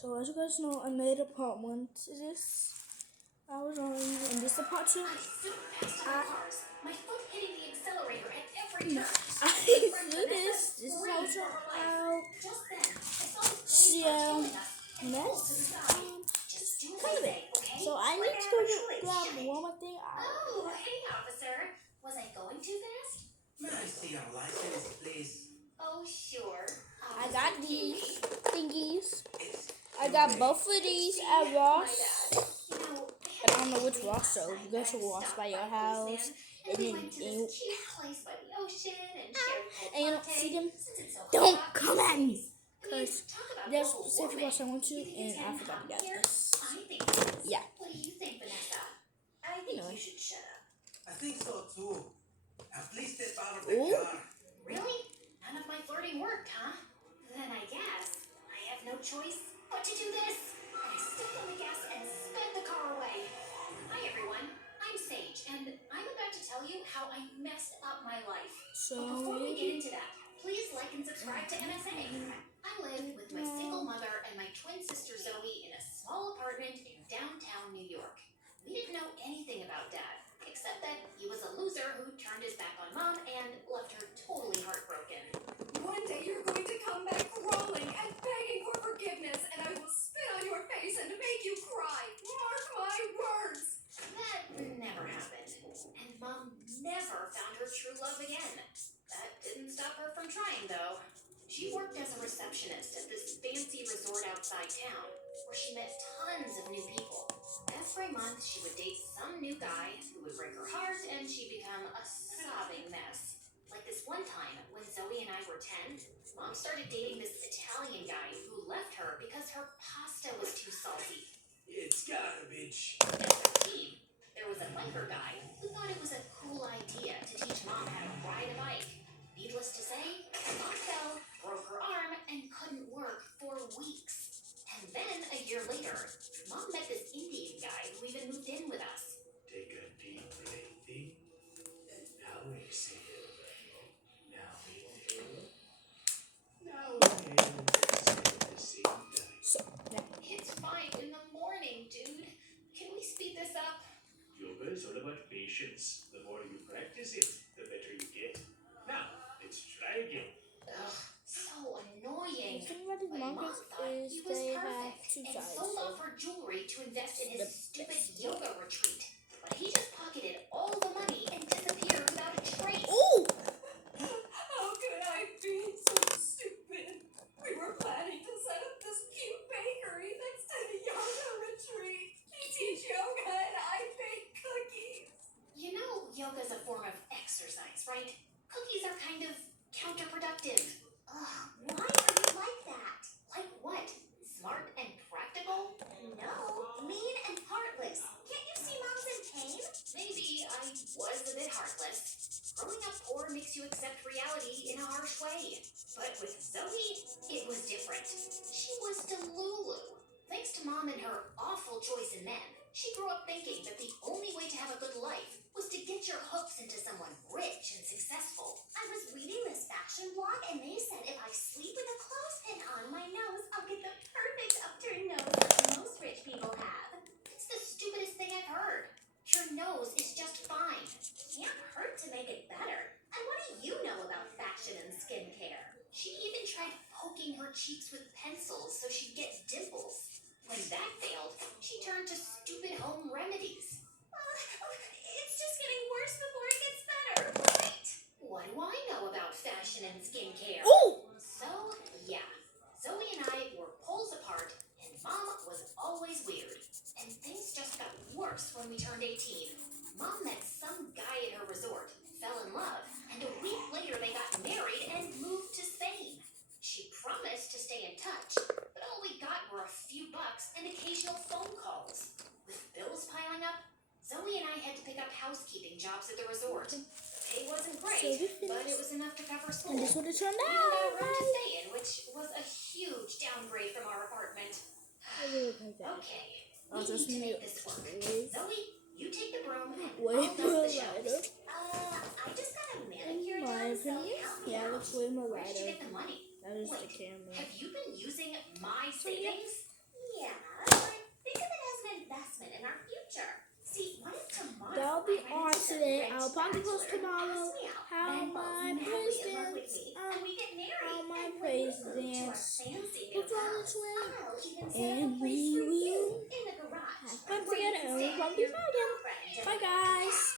So as you guys know, I made a part 1 to this. I was on, and this is part 2. My foot hitting the accelerator at every turn. I do this. This is also how CL mess. Just kind of it. So I need to go grab one more thing. Oh, hey, officer. Was I going too fast? May I see your license, please? Oh, sure. I got these thingies. It's I got both of these at Ross. You know, I don't know which Ross, so you go to Ross by your house. and And we then went to this cute place by the ocean and shared and you a don't see them. since it's so Don't hot. come at me. I mean, Because talk about there's a global specific warming. Ross I went to, You think and it's I getting forgot hot to get here? this. I think it is. Yeah. What do you think, Vanessa? I think No. you should shut up. I think so too. Now please step out of the Ooh. car. Really? None of my flirting worked, huh? Then I guess I have no choice but to do this. I stepped on the gas and sped the car away. Hi everyone, I'm Sage, and I'm about to tell you how I messed up my life. So But before we get into that, please like and subscribe to MSA. I live with my single mother and my twin sister Zoe in a small apartment in downtown New York. We didn't know anything about Dad, except that he was a loser who turned his back on Mom and left her totally heartbroken. One day you're going to come back crawling and begging for forgiveness, and I will spit on your face and make you cry. Mark my words. That never happened, and Mom never found her true love again. That didn't stop her from trying, though. She worked as a receptionist at this fancy resort outside town, where she met tons of new people. Every month, she would date some new guy who would break her heart, and she'd become a sobbing mess. Like this one time, when Zoe and I were 10, Mom started dating this Italian guy who left her because her pasta was too salty. It's garbage. At 13, there was a biker guy who thought it was a cool idea to teach Mom how to ride a bike. Needless to say, Mom fell, broke her arm, and couldn't work for weeks. And then, a year later, Mom met this Indian guy who even moved in with us. Take a deep breath in. Now exhale. Now inhale. Now inhale. Exhale at the same time. So yeah. It's 5 in the morning, dude. Can we speed this up? Yoga is all about patience. The more you practice it, the better you get. Now, let's try again. Ugh, so annoying. The thing about these But Mom markets thought is he was they have perfect two and sides. sold So off her jewelry to invest in The his stupid best. yoga retreat. But he just pocketed all the money and disappeared without a trace. ooh, How could I be so stupid? We were planning to set up this cute bakery next to the yoga retreat. You teach yoga and I bake cookies. You know yoga's a form of exercise, right? Cookies are kind of counterproductive. Ugh, why are you like that? Like what? Smart and practical? No, mean and heartless. Can't you see Mom's in pain? Maybe I was a bit heartless. Growing up poor makes you accept reality in a harsh way. But with Zoe, it was different. She was Delulu. Thanks to Mom and her awful choice in men, she grew up thinking that the only way to have a good life was to get your hooks into someone rich and successful. I was reading this fashion blog and they said if I sleep with a clothespin on my nose, I'll get the perfect upturned nose like most rich people have. It's the stupidest thing I've heard. Your nose is just fine. Can't hurt to make it better. And what do you know about fashion and skincare? She even tried poking her cheeks with pencils so she'd get dimples. When that failed, she turned to stupid home remedies. It's just getting worse before it gets better, right? What do I know about fashion and skincare? ooh. So, yeah, Zoe and I were poles apart, and Mom was always weird. And things just got worse when we turned 18. Mom met some guy at her resort, fell in love, and a week later they got married and moved to Spain. She promised to stay in touch, but all we got were a few bucks and occasional phone calls. With bills piling up, Zoe and I had to pick up housekeeping jobs at the resort. The pay wasn't great, So we but it finished. was enough to cover school. And this would have turned We even got a room to out. stay in, which was a huge downgrade from our apartment. Okay, we I'll need just to make make this work. way Zoe, you take the broom and more I'll dust the lighter. shelves. I just got a manicure In my done, so opinion, help me yeah, it out. looks way more Where did you lighter. get the money? That is the Wait, camera. have you been using my So, yeah. savings? today. I'll probably post tomorrow how my presidents performance went, and we will have fun together and we'll probably try again. Bye guys.